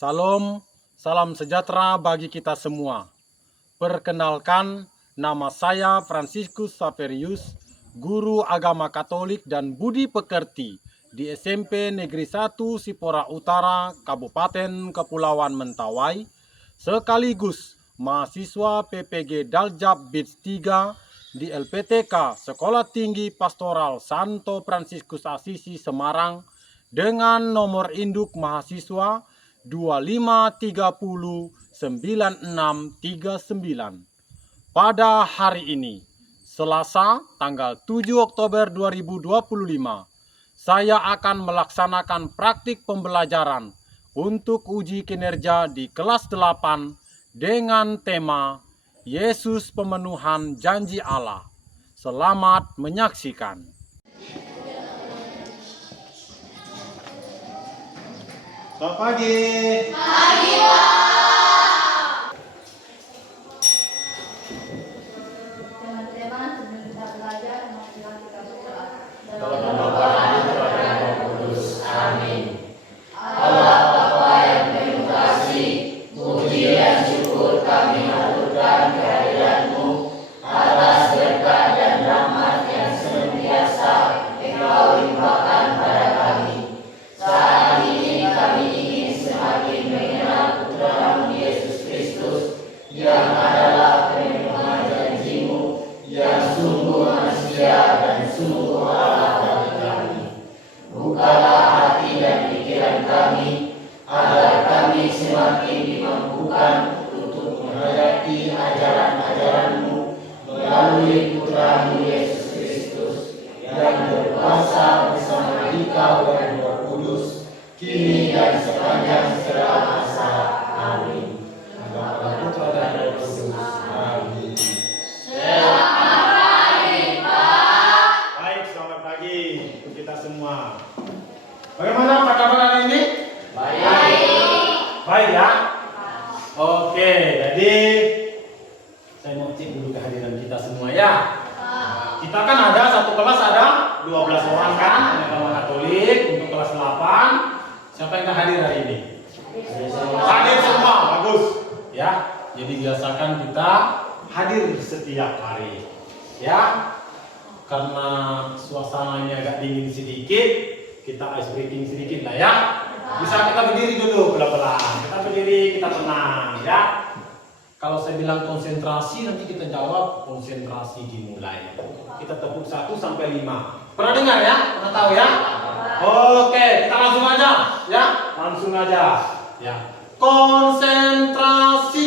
Salam, salam sejahtera bagi kita semua. Perkenalkan, nama saya Franciscus Saverius, guru agama Katolik dan budi pekerti di SMP Negeri 1 Sipora Utara, Kabupaten Kepulauan Mentawai, sekaligus mahasiswa PPG Daljab BITS 3 di LPTK Sekolah Tinggi Pastoral Santo Fransiskus Asisi Semarang dengan nomor induk mahasiswa 25309639. Pada hari ini, Selasa tanggal 7 Oktober 2025, saya akan melaksanakan praktik pembelajaran untuk uji kinerja di kelas 8 dengan tema Yesus Pemenuhan Janji Allah. Selamat menyaksikan. Selamat pagi. Pagi, Pak. Teman-teman, sebelum kita belajar, marilah kita berdoa. Dalam nama Bapa dan Putra dan Roh Kudus. Amin. Allah Bapa yang penuh kasih, puji dan syukur kami haturkan kehadiran-Mu atas berkat dan rahmat yang senantiasa Engkau limpahkan pada kami. Saat ini kami ingin semakin mengenal Putra-Mu Yesus Kristus yang adalah pemenuhan janji-Mu yang sungguh manusia dan sungguh Allah bagi kami. Bukalah hati dan pikiran kami agar kami semakin dimampukan untuk menghayati ajaran-ajaran-Mu melalui Putra-Mu Yesus Kristus yang berkuasa bersama Dikau dan Roh Kudus, kini dan sepanjang segala masa. Amin. Bapa, Putra dan Roh Kudus. Amin. Selamat pagi, Pak. Baik, selamat pagi untuk kita semua. Bagaimana apa kabar hari ini? Baik. Baik ya? Oke, jadi saya mau cek dulu kehadiran kita semua ya. Kita kan ada satu kelas ada 12 orang kan, agama Katolik untuk kelas 8. Siapa yang hadir hari ini? Hadir semua, bagus. Ya, jadi biasakan kita hadir setiap hari. Ya, karena suasananya agak dingin sedikit, kita ice breaking sedikit lah ya. Bisa kita berdiri dulu pelan-pelan. Kita berdiri, kita tenang ya. Kalau saya bilang konsentrasi, nanti kita jawab konsentrasi dimulai. Kita tepuk 1 sampai 5. Pernah dengar ya? Pernah tahu ya? Oke, kita langsung aja ya. Langsung aja ya. Konsentrasi.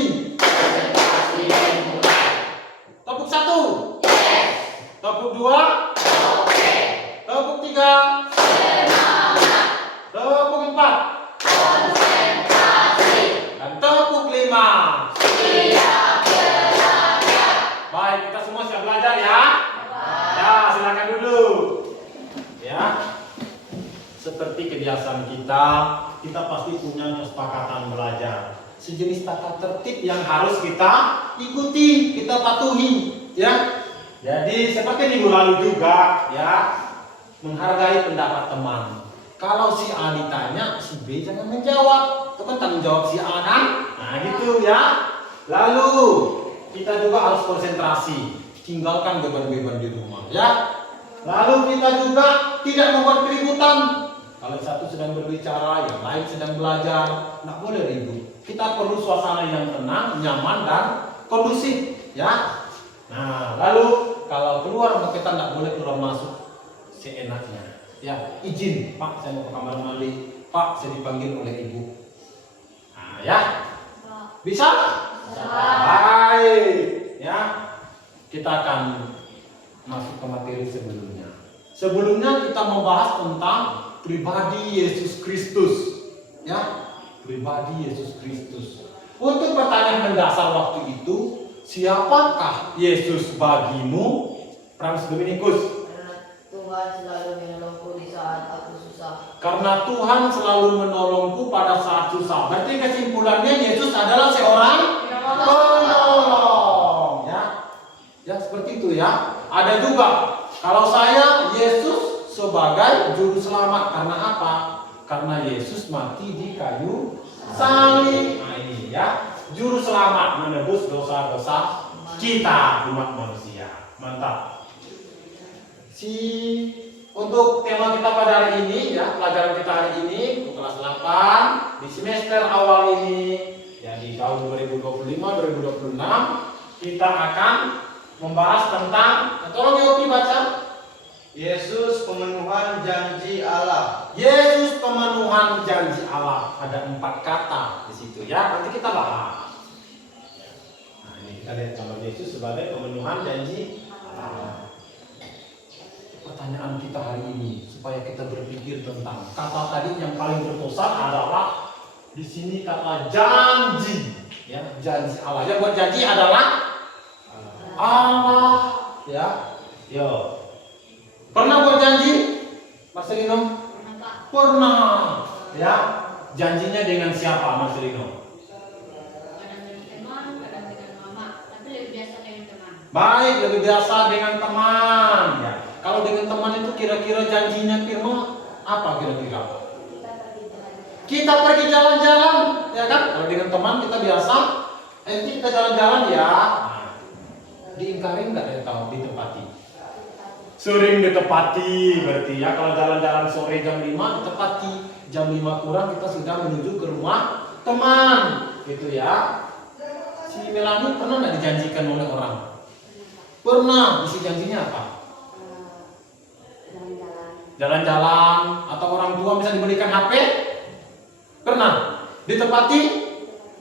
Tepuk 1. Tepuk 2. Tepuk 3. Tepuk 4. Dan tepuk 5. Baik, kita semua siap belajar ya? Ya, silakan dulu. Ya. Seperti kebiasaan kita pasti punya kesepakatan belajar. Sejenis tata tertib yang harus kita ikuti, kita patuhi, ya. Jadi seperti minggu lalu juga, ya, menghargai pendapat teman. Kalau si A ditanya, si B jangan menjawab. Itu kan tanggung jawab si A kan? Nah gitu ya. Lalu kita juga harus konsentrasi, tinggalkan beban-beban di rumah ya. Lalu kita juga tidak membuat keributan. Kalau satu sedang berbicara, yang lain sedang belajar, nggak boleh ribut. Kita perlu suasana yang tenang, nyaman dan kondusif ya. Nah lalu kalau keluar kita nggak boleh keluar masuk seenaknya. Ya, izin Pak, saya mau ke kamar mandi. Pak, saya dipanggil oleh Ibu. Nah ya, bisa? Baik, ya. Kita akan masuk ke materi sebelumnya. Sebelumnya kita membahas tentang pribadi Yesus Kristus, ya. Pribadi Yesus Kristus. Untuk pertanyaan mendasar waktu itu, siapakah Yesus bagimu, Frans Dominikus? Tuhan selalu menolongku di saat aku susah. Karena Tuhan selalu menolongku pada saat susah. Berarti kesimpulannya Yesus adalah seorang penolong. Ya seperti itu ya. Ada juga. Kalau saya Yesus sebagai juru selamat. Karena apa? Karena Yesus mati di kayu salib. Nah ini ya, juru selamat menebus dosa-dosa kita umat manusia. Mantap. Untuk tema kita pada hari ini ya, pelajaran kita hari ini kelas 8 di semester awal ini ya, di tahun 2025-2026 kita akan membahas tentang, tolong Yopi baca, Yesus pemenuhan janji Allah. Yesus pemenuhan janji Allah. Ada 4 kata di situ ya. Nanti kita bahas. Nah, ini kita lihat kalau Yesus sebagai pemenuhan janji Allah. Pertanyaan kita hari ini supaya kita berpikir tentang kata tadi yang paling berpesan adalah di sini kata janji. Ya, janji Allah. Yang buat janji adalah Allah. Ya. Yo. Pernah buat janji? Marcelino? Pernah. Ya. Janjinya dengan siapa, Marcelino? Kadang dengan teman, kadang dengan mama, tapi lebih biasa dengan teman. Baik, lebih biasa dengan teman. Ya. Kalau dengan teman itu kira-kira janjinya Firman apa kira-kira? Kita pergi jalan-jalan, ya kan? Kalau dengan teman kita biasa, kita jalan-jalan ya. Nah, diingkarin nggak yang tahu ditepati? Sering ditepati berarti ya. Kalau jalan-jalan sore jam 5 ditepati, jam 5 kurang kita sudah menuju ke rumah teman, gitu ya. Si Melani pernah nggak dijanjikan oleh orang? Pernah. Isi janjinya apa? Jalan-jalan, atau orang tua bisa diberikan HP? Pernah. Ditepati?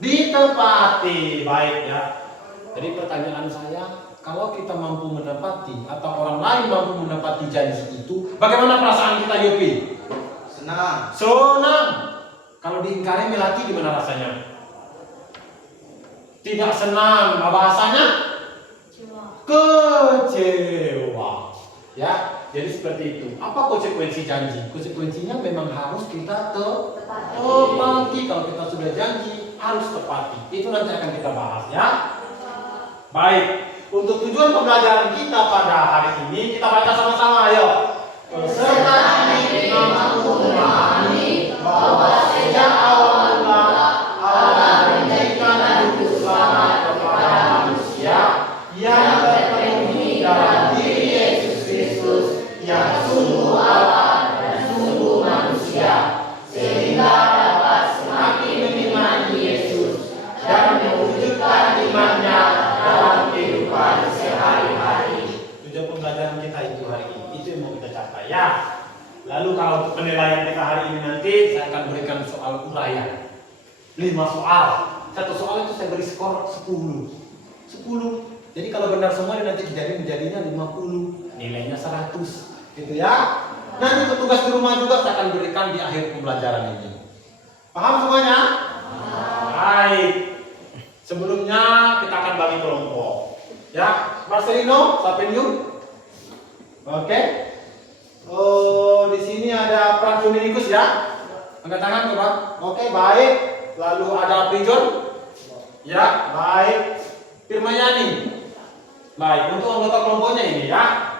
Ditepati. Baik ya. Jadi pertanyaan saya, kalau kita mampu menepati atau orang lain mampu menepati janji itu, bagaimana perasaan kita, Yopi? Senang. Senang. Kalau diingkari Melati gimana rasanya? Tidak senang. Bahasanya? Kecewa. Ya, jadi seperti itu. Apa konsekuensi janji? Konsekuensinya memang harus kita tepati. Kalau kita sudah janji, harus tepati. Itu nanti akan kita bahas ya. Baik. Untuk tujuan pembelajaran kita pada hari ini, kita baca sama-sama, ayo. Serta mampu memahami bahwa sejak awal mula Allah menjadikan hidup selamat kepada manusia yang terpenuhi dalam diri Yesus Kristus yang sungguh Allah dan sungguh manusia, sehingga dapat semakin mengimani Yesus dan mewujudkan imannya dalam kehidupan sehari-hari. Tujuan pembelajaran kita itu hari ini, itu yang mau kita capai ya. Lalu kalau untuk penilaian kita hari ini nanti saya akan berikan soal uraian 5 soal. Satu soal itu saya beri skor 10. Jadi kalau benar semua nanti menjadinya 50, nilainya 100, gitu ya. Nanti petugas di rumah juga saya akan berikan di akhir pembelajaran ini. Paham semuanya? Baik. Sebelumnya kita akan bagi kelompok. Ya, Marcelino, Sapeniu. Oke. Oh, di sini ada Franjunikus ya. Angkat tangan coba. Oke, baik. Lalu ada Prijon. Ya, baik. Firmayani. Baik, untuk anggota kelompoknya ini ya.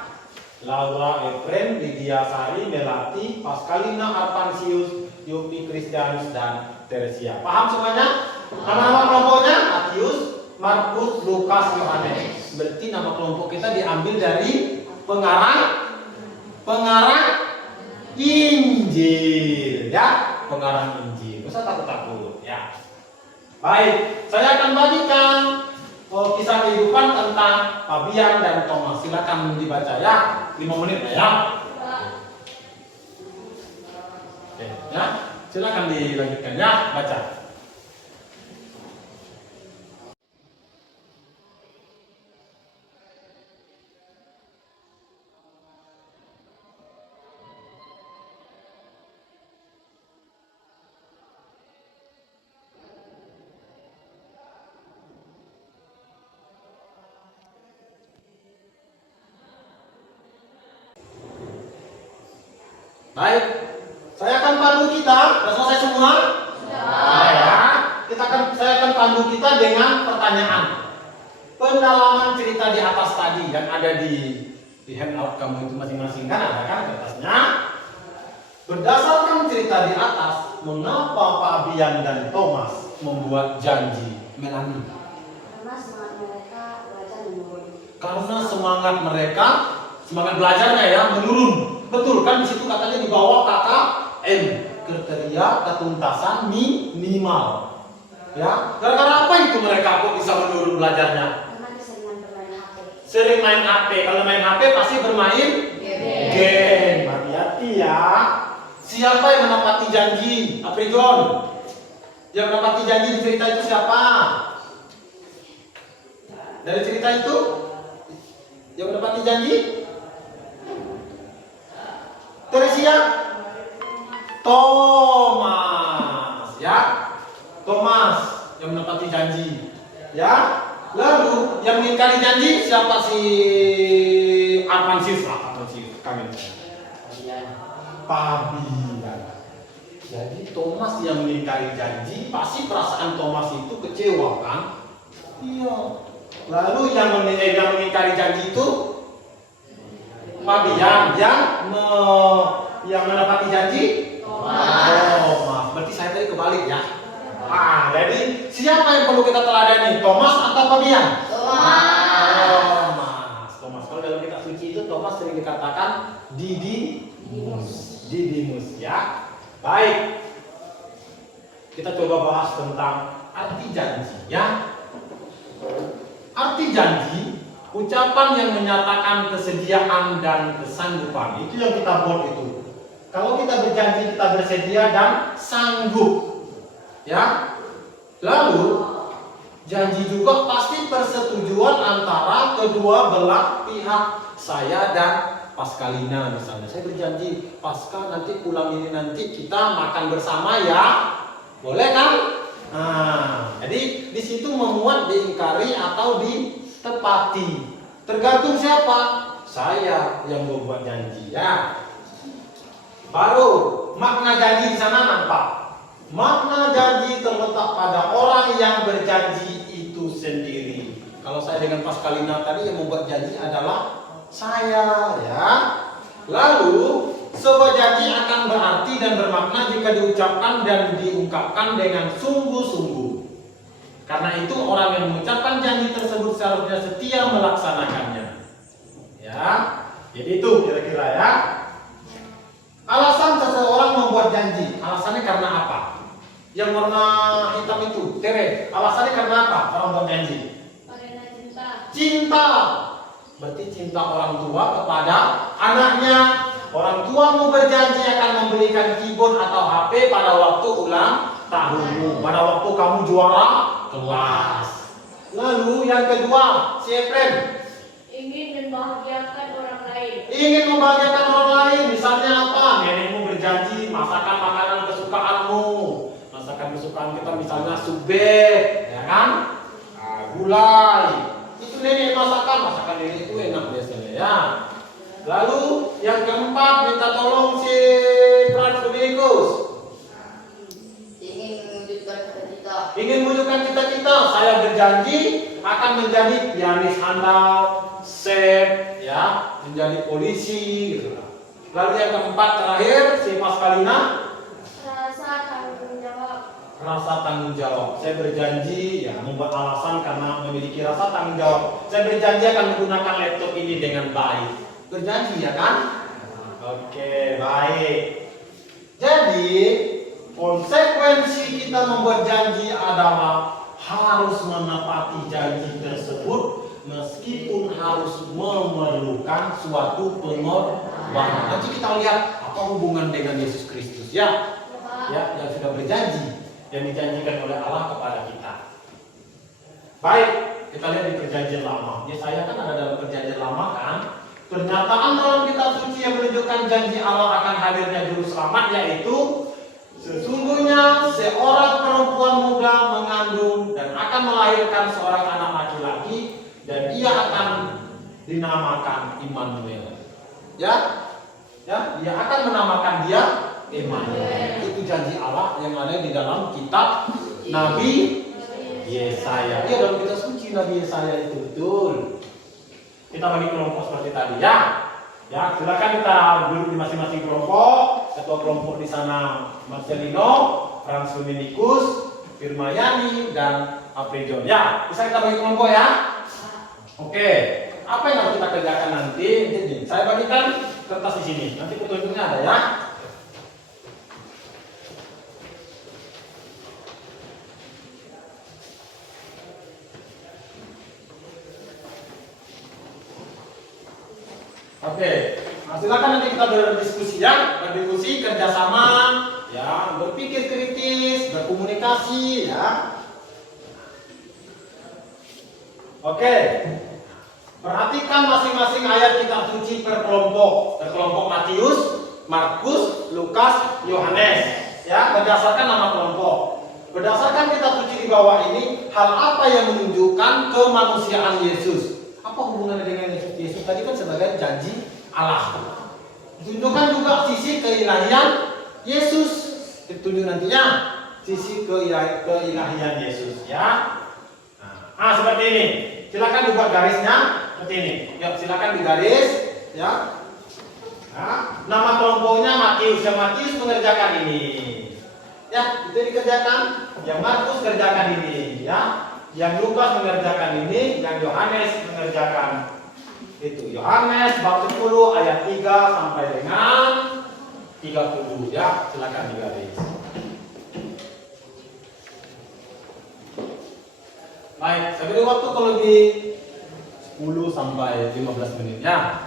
Laura Efren, Lydia Sari, Melati, Pascalina Artansius, Yopi Kristianus, dan Teresia. Paham semuanya? Nama-nama kelompoknya Matius, Markus, Lukas, Yohanes. Berarti nama kelompok kita diambil dari pengarang Injil ya, pengarang Injil. Nggak usah takut-takut ya. Baik, saya akan bagikan kisah kehidupan tentang Fabian dan Thomas. Silakan dibaca ya, 5 menit ya. Oke, ya, silakan dilanjutkan ya, baca. Baik, saya akan pandu kita. Sudah selesai semua? Sudah. Ya, saya akan pandu kita dengan pertanyaan. Pendalaman cerita di atas tadi yang ada di handout kamu itu masing-masing kan ada kan kertasnya? Berdasarkan cerita di atas, mengapa Pak Bian dan Thomas membuat janji? Melani. Karena semangat mereka belajar menurun. Karena semangat mereka, semangat belajarnya ya menurun. Betul kan di situ katanya di bawah KKM, kriteria ketuntasan minimal. Ya, gara-gara apa itu mereka kok bisa menurun belajarnya? Karena keseringan bermain HP. Sering main HP. Kalau main HP pasti bermain game. Hati-hati ya. Siapa yang menepati janji? Aprigon. Yang menepati janji di cerita itu siapa? Dari cerita itu yang menepati janji? Teresia? Thomas, ya. Thomas yang menepati janji, ya. Lalu yang mengingkari janji siapa? Si Armansius lah, Armansius kami. Pabian. Jadi Thomas yang mengingkari janji, pasti perasaan Thomas itu kecewa kan? Iya. Lalu yang mengingkari janji itu Pabian yang menepati janji Thomas. Berarti saya tadi kebalik ya. Jadi siapa yang perlu kita teladani? Thomas atau Pabian? Thomas. Kalau dalam kitab suci itu Thomas sering dikatakan Didimus ya. Baik. Kita coba bahas tentang arti janji ya. Arti janji, ucapan yang menyatakan kesediaan dan kesanggupan. Itu yang kita buat itu. Kalau kita berjanji kita bersedia dan sanggup. Ya. Lalu janji juga pasti persetujuan antara kedua belah pihak. Saya dan Paskalina misalnya. Saya berjanji Pascal nanti pulang ini nanti kita makan bersama ya. Boleh kan? Jadi di situ memuat diingkari atau ditepati. Tergantung siapa? Saya yang membuat janji ya. Baru makna janji di sana nampak. Makna janji terletak pada orang yang berjanji itu sendiri. Kalau saya dengan Paskalina tadi yang membuat janji adalah saya ya. Lalu sebuah janji akan berarti dan bermakna jika diucapkan dan diungkapkan dengan sungguh-sungguh. Karena itu orang yang mengucapkan janji tersebut seharusnya setia melaksanakannya. Ya, jadi itu kira-kira ya. Alasan seseorang membuat janji, alasannya karena apa? Yang warna hitam itu, Tere, alasannya karena apa orang membuat janji? Karena cinta. Cinta. Berarti cinta orang tua kepada anaknya. Orang tua mau berjanji akan memberikan keyboard atau HP pada waktu ulang tahunmu, pada waktu kamu juara kelas. Lalu yang kedua, si Efren Ingin membahagiakan orang lain. ingin membahagiakan orang lain. Misalnya apa? Nenekmu berjanji masakan makanan kesukaanmu. Masakan kesukaan kita misalnya sube, ya kan? Gulai. Itu nenek masakan nenek itu enak biasanya ya. Lalu yang keempat minta tolong si Franz Dominikus. Ingin mewujudkan cita-cita. Saya berjanji akan menjadi pianis handal, chef, ya, menjadi polisi, gitu. Lalu yang keempat terakhir si Paskalina. Rasa tanggung jawab. Rasa tanggung jawab. Saya berjanji ya membuat alasan karena memiliki rasa tanggung jawab. Saya berjanji akan menggunakan laptop ini dengan baik. Berjanji ya kan? Oke, baik. Jadi konsekuensi kita membuat janji adalah harus menepati janji tersebut meskipun harus memerlukan suatu pengorbanan. Nanti kita lihat apa hubungan dengan Yesus Kristus ya. Ya, yang sudah berjanji, yang dijanjikan oleh Allah kepada kita. Baik, kita lihat di perjanjian lama. Yesaya kan ada dalam perjanjian lama kan. Pernyataan dalam kitab suci yang menunjukkan janji Allah akan hadirnya juru selamat yaitu sesungguhnya seorang perempuan muda mengandung dan akan melahirkan seorang anak laki-laki dan ia akan dinamakan Immanuel. Ya, dia akan menamakan dia Immanuel. Itu janji Allah yang ada di dalam kitab Nabi Yesaya. Iya, dalam kitab suci Nabi Yesaya itu betul. Kita bagi kelompok seperti tadi ya. Ya, silakan kita duduk di masing-masing kelompok. ketua kelompok di sana Marcelino, Frans Dominikus, Firmayani, dan Aprijon. Ya, bisa kita bagi kelompok ya. Oke, apa yang harus kita kerjakan nanti? Ini, saya bagikan kertas di sini. Nanti petunjuknya ada ya. Oke, nah, silakan nanti kita berdiskusi ya, berdiskusi kerjasama, ya, berpikir kritis, berkomunikasi, ya. Oke, perhatikan masing-masing ayat kitab suci per kelompok Matius, Markus, Lukas, Yohanes, ya, berdasarkan nama kelompok. Berdasarkan kitab suci di bawah ini, hal apa yang menunjukkan kemanusiaan Yesus? Apa hubungannya dengan Yesus? Yesus tadi kan sebagai janji Allah. Tunjukkan juga sisi keilahian Yesus. Ditunjuk nantinya sisi keilahian Yesus, ya. Nah, seperti ini. Silakan dibuat garisnya seperti ini. Yuk, silakan digaris, ya. Nah, nama kelompoknya Matius. Yang Matius mengerjakan ini. Ya, itu dikerjakan. Yang Markus kerjakan ini, ya. Yang Lukas mengerjakan ini, yang Yohanes mengerjakan itu. Yohanes bab 10 ayat 3 sampai dengan 30, ya. Silakan digaris. Baik, saya beri waktu kalau lebih 10 sampai 15 menit ya.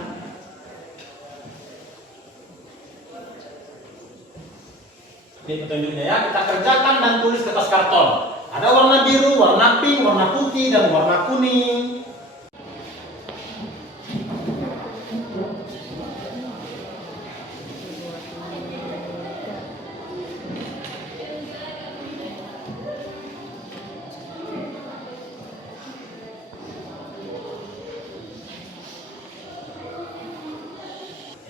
Ini petunjuknya ya, kita kerjakan dan tulis ke atas karton. Ada warna biru, warna pink, warna putih, dan warna kuning.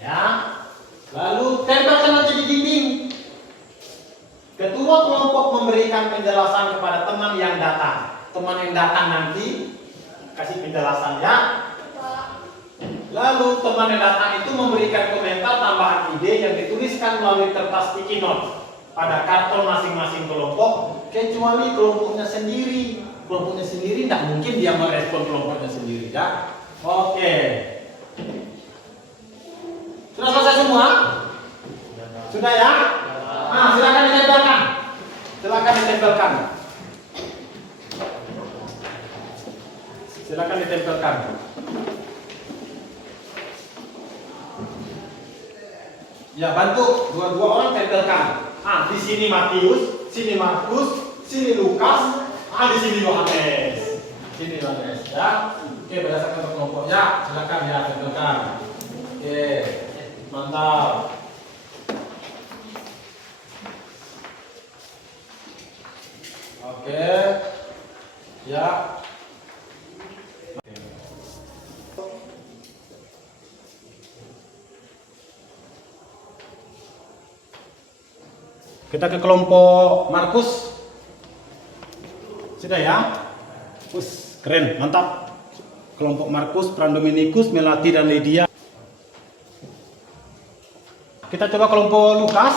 Ya, lalu tempelkan nanti di dinding. Ketua kelompok memberikan penjelasan kepada teman yang datang. Teman yang datang nanti kasih penjelasan ya. Lalu teman yang datang itu memberikan komentar tambahan ide yang dituliskan melalui kertas sticky note pada karton masing-masing kelompok, kecuali kelompoknya sendiri. Kelompoknya sendiri tidak mungkin dia merespon kelompoknya sendiri ya. Oke. Sudah selesai semua? Sudah ya? Nah, silakan ditempelkan. Silakan ditempelkan. Silakan ditempelkan. Ya, bantu dua-dua orang tempelkan. Ah, di sini Matius, sini Markus, sini Lukas, di sini Yohanes. Sini Yohanes ya. Oke, berdasarkan kelompoknya, silakan ya tempelkan. Oke, mantap. Oke, ya. Kita ke kelompok Markus. Sudah ya? Keren, mantap. Kelompok Markus, Frans Dominikus, Melati dan Lydia. Kita coba kelompok Lukas.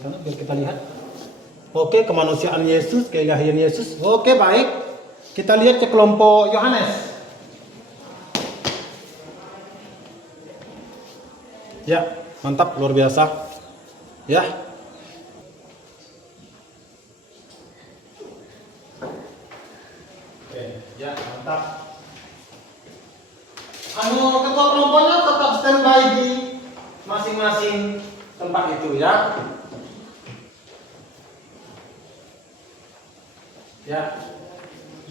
Biar kita lihat. Oke, kemanusiaan Yesus, keilahian Yesus. Oke, baik. Kita lihat ke kelompok Yohanes. Ya, mantap, luar biasa. Ya. Oke, ya, mantap. Ketua kelompoknya tetap standby di masing-masing tempat itu ya. Ya,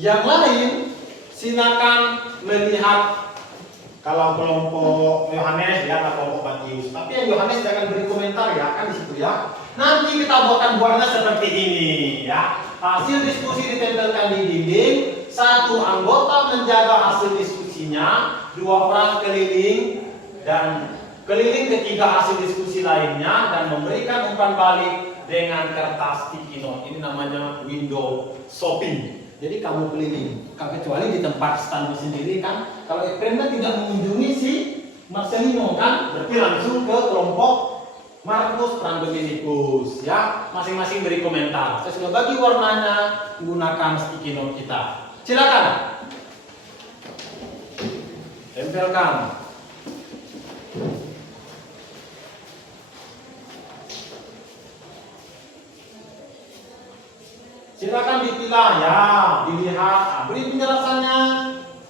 yang lain silakan melihat kalau kelompok Yohanes ya, kelompok Matius. Tapi yang Yohanes jangan beri komentar ya, kan di situ ya. Nanti kita buatnya seperti ini ya. Hasil diskusi ditempelkan di dinding. Satu anggota menjaga hasil diskusinya, 2 orang keliling dan keliling ketiga hasil diskusi lainnya dan memberikan umpan balik dengan kertas sticky note. Ini namanya window shopping. Jadi kamu keliling, kecuali di tempat stand sendiri kan. Kalau Anda tidak mengunjungi si Marcelino kan, berarti langsung ke kelompok Markus dan Dominikus ya, masing-masing beri komentar. Saya sudah bagi warnanya menggunakan sticky note kita. Silakan. Tempelkan. Silakan dipilah ya, dilihat, beri penjelasannya.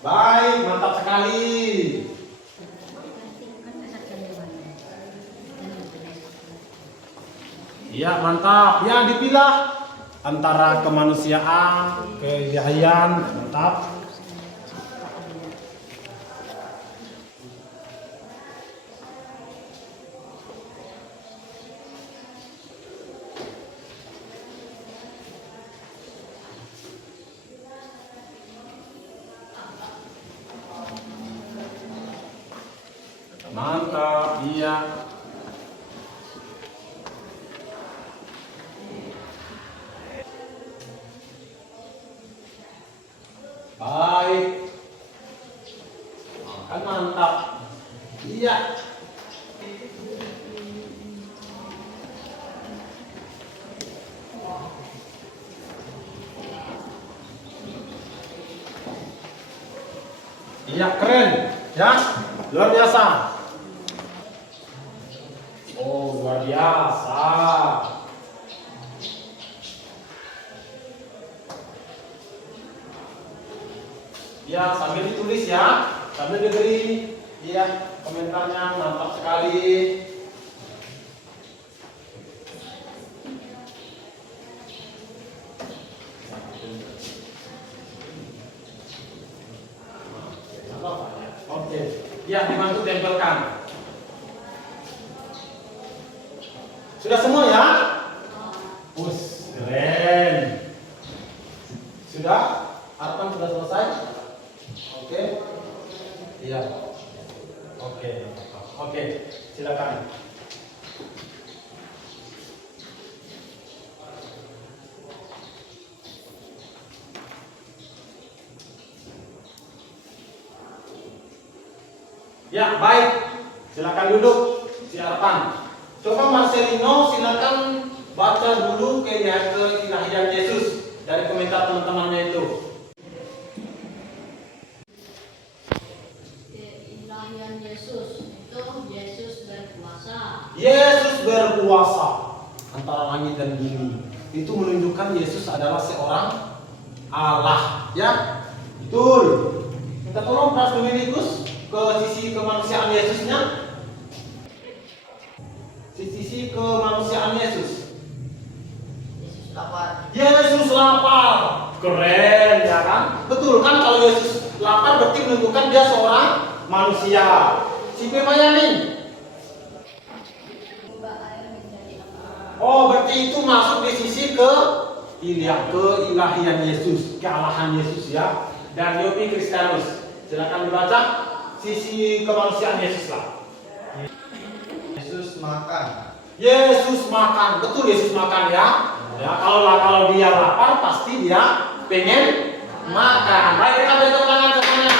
Baik, mantap sekali. Iya, mantap. Ya, dipilah antara kemanusiaan, keilahian, mantap. Mantap, iya. Baik. Kan mantap. Iya. Iya, keren. Ya, luar biasa. Oh, luar biasa. Ya, sambil ditulis ya, sambil diberi ya komentarnya, mantap sekali. Oke, ya dibantu tempelkan. Sudah semua ya? Keren. Sudah? Harapan sudah selesai? Oke. Iya. Oke, silakan. Ya, baik. Silakan duduk. Silakan. Coba Marcelino silakan baca dulu keilahian Yesus dari komentar teman-temannya itu. Keilahian Yesus itu Yesus berkuasa. Yesus berkuasa antara langit dan bumi. Itu menunjukkan Yesus adalah seorang Allah, ya? Betul. Minta tolong Pras Dominikus ke sisi kemanusiaan Yesusnya. Sisi kemanusiaan Yesus. Yesus lapar. Yesus lapar. Keren ya kan? Betul kan, kalau Yesus lapar berarti menunjukkan dia seorang manusia. Si Mayani. Ubah air menjadi apa? Oh, berarti itu masuk di sisi keilahian Yesus, kealahan Yesus ya. Dan Yopi Kristus. Silakan dibaca sisi kemanusiaan Yesus lah. Yesus makan. Yesus makan, betul Yesus makan ya. Ya, kalau dia lapar pasti dia pengen makan. Baik, kita beri tepuk tangan semuanya.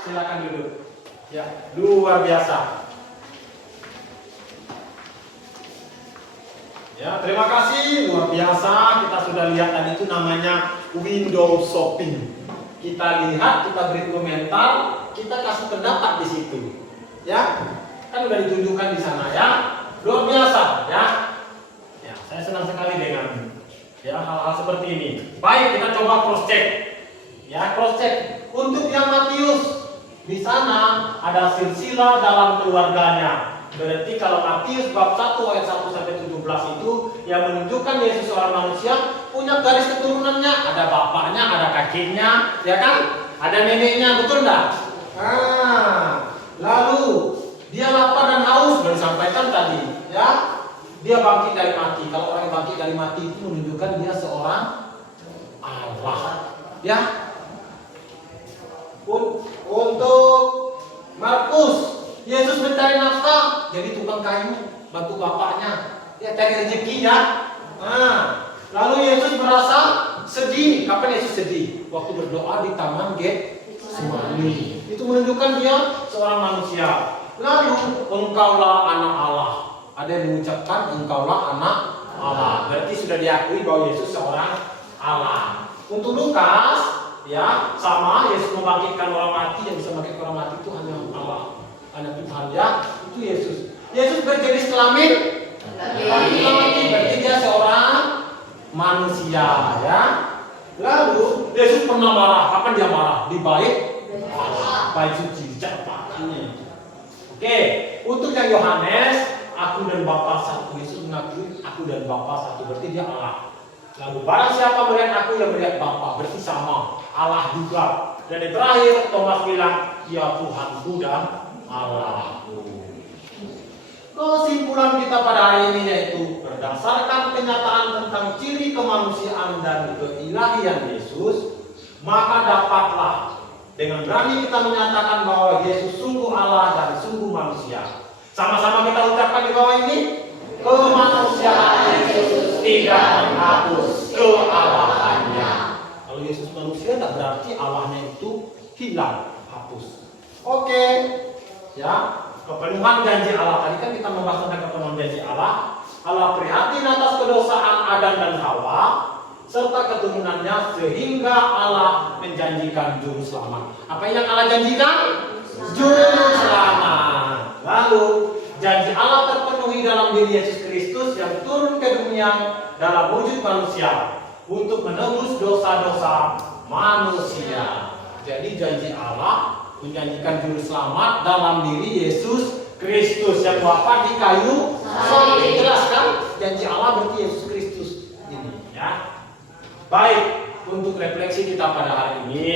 Silakan duduk. Ya, luar biasa. Ya, terima kasih, luar biasa. Kita sudah lihat tadi itu namanya window shopping. Kita lihat, kita beri komentar, kita kasih pendapat di situ. Ya, kan udah ditunjukkan di sana ya. Luar biasa ya. Ya, saya senang sekali dengan ya hal-hal seperti ini. Baik, kita coba cross check. Ya, cross check. Untuk yang Matius, di sana ada silsilah dalam keluarganya. Berarti kalau Matius bab 1 ayat 1 sampai 17 itu yang menunjukkan Yesus seorang manusia punya garis keturunannya, ada bapaknya, ada kakeknya, ya kan? Ada neneknya, betul enggak? Nah, lalu dia lapar dan haus, sudah disampaikan tadi, ya. Dia bangkit dari mati. Kalau orang yang bangkit dari mati itu menunjukkan dia seorang Allah, ya. Untuk Markus, Yesus mencari nafkah, jadi tukang kayu, bantu bapaknya, ya cari rezeki ya. Nah, lalu Yesus merasa sedih. Kapan Yesus sedih? Waktu berdoa di taman Semani. Itu menunjukkan dia seorang manusia. Lalu engkaulah anak Allah. Ada yang mengucapkan engkaulah anak Allah. Berarti sudah diakui bahwa Yesus seorang Allah. Untuk Lukas, ya sama, Yesus membangkitkan orang mati. Yang bisa membangkitkan orang mati itu hanya Allah, hanya Tuhan, ya. Itu Yesus. Yesus berjenis kelamin laki-laki, berarti dia seorang manusia, ya. Lalu Yesus pernah marah. Kapan dia marah? Di bait Allah, bait suci, dicatatkannya. Oke, untuk yang Yohanes, aku dan Bapa satu. Yesus mengakui aku dan Bapa satu, berarti dia Allah. Lalu barang siapa melihat aku yang melihat Bapa, berarti sama, Allah juga. Dan yang terakhir Thomas bilang, ya Tuhanku dan Allahku. Kesimpulan kita pada hari ini yaitu berdasarkan kenyataan tentang ciri kemanusiaan dan keilahian Yesus, maka dapatlah dengan berani kita menyatakan bahwa Yesus sungguh Allah dan sungguh manusia. Sama-sama kita ucapkan di bawah ini, kemanusiaan Yesus tidak menghapus kealahannya. Kalau Yesus manusia tidak berarti Allahnya itu hilang, hapus. Oke, ya. Kepenuhan janji Allah. Tadi kan kita membahas tentang kepenuhan janji Allah. Allah prihatin atas kedosaan Adam dan Hawa serta keturunannya sehingga Allah menjanjikan juru selamat. Apa yang Allah janjikan? Juru selamat. Lalu janji Allah terpenuhi dalam diri Yesus Kristus yang turun ke dunia dalam wujud manusia untuk menebus dosa-dosa manusia. Jadi janji Allah menjanjikan juru selamat dalam diri Yesus Kristus yang wafat di kayu salib. Jelaskan janji Allah berarti Yesus Kristus ini, ya. Baik, untuk refleksi kita pada hari ini,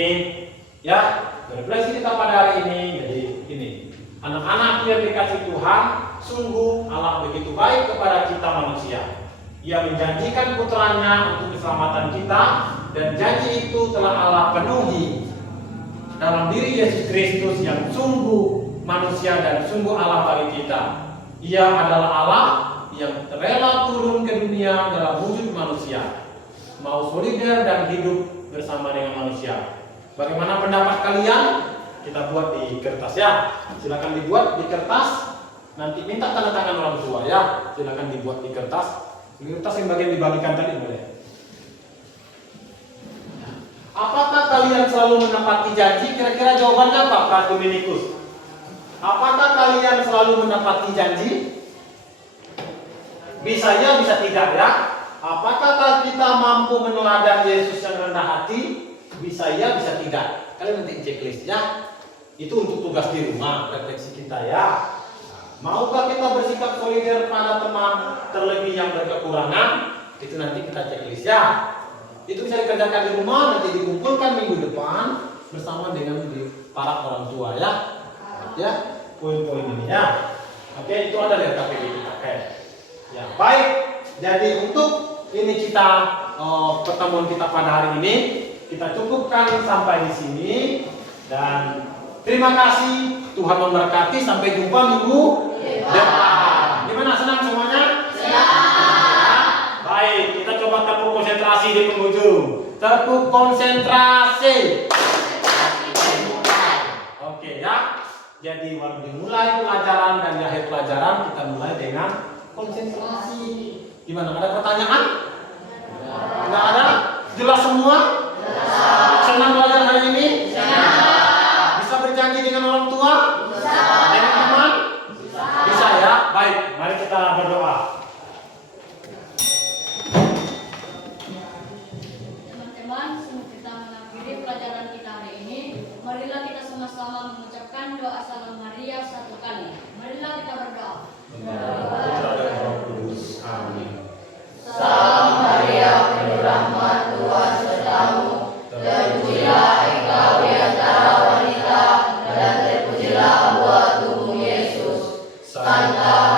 ya, refleksi kita pada hari ini. Jadi ini, anak-anak yang dikasih Tuhan, sungguh Allah begitu baik kepada kita manusia. Ia menjanjikan putranya untuk keselamatan kita, dan janji itu telah Allah penuhi dalam diri Yesus Kristus yang sungguh manusia dan sungguh Allah bagi kita. Ia adalah Allah yang rela turun ke dunia dalam wujud manusia, mau solider dan hidup bersama dengan manusia. Bagaimana pendapat kalian? Kita buat di kertas, ya. Silakan dibuat di kertas. Nanti minta tanda tangan orang tua, ya. Silakan dibuat di kertas. Di kertas yang bagian dibagikan tadi boleh. Apakah kalian selalu menepati janji? Kira-kira jawabannya apa, Pak Dominikus? Apakah kalian selalu menepati janji? Bisa ya, bisa tidak, ya. Apakah kita mampu meneladan Yesus yang rendah hati? Bisa ya, bisa tidak. Kalian nanti checklist, ya. Itu untuk tugas di rumah, refleksi kita, ya. Maukah kita bersikap solider pada teman terlebih yang berkekurangan? Itu nanti kita checklist, ya. Itu bisa dikerjakan di rumah, nanti dikumpulkan minggu depan bersama dengan para orang tua, ya. Ya, poin-poin ini, ya. Oke, itu ada lihat KPB kita. Oke. Ya, baik. Jadi untuk ini kita pertemuan kita pada hari ini kita cukupkan sampai di sini, dan terima kasih. Tuhan memberkati. Sampai jumpa minggu depan. Gimana, senang semuanya? Baik, kita coba tepuk konsentrasi di penghujung. Tepuk konsentrasi. Oke, ya. Jadi dimulai pelajaran dan di akhir pelajaran kita mulai dengan konsentrasi. Gimana? Ada pertanyaan? Enggak ada? Jelas semua? Senang belajar hari ini? Bisa berjanji dengan orang tua? Dengan teman? Bisa, ya. Baik, mari kita berdoa. Marilah kita sama-sama mengucapkan doa Salam Maria satu kali. Marilah kita berdoa. Amin. Salam Maria, penuh rahmat, Tuhan sertamu. Terpujilah engkau di antara wanita, dan terpujilah buah tubuh Yesus. Santa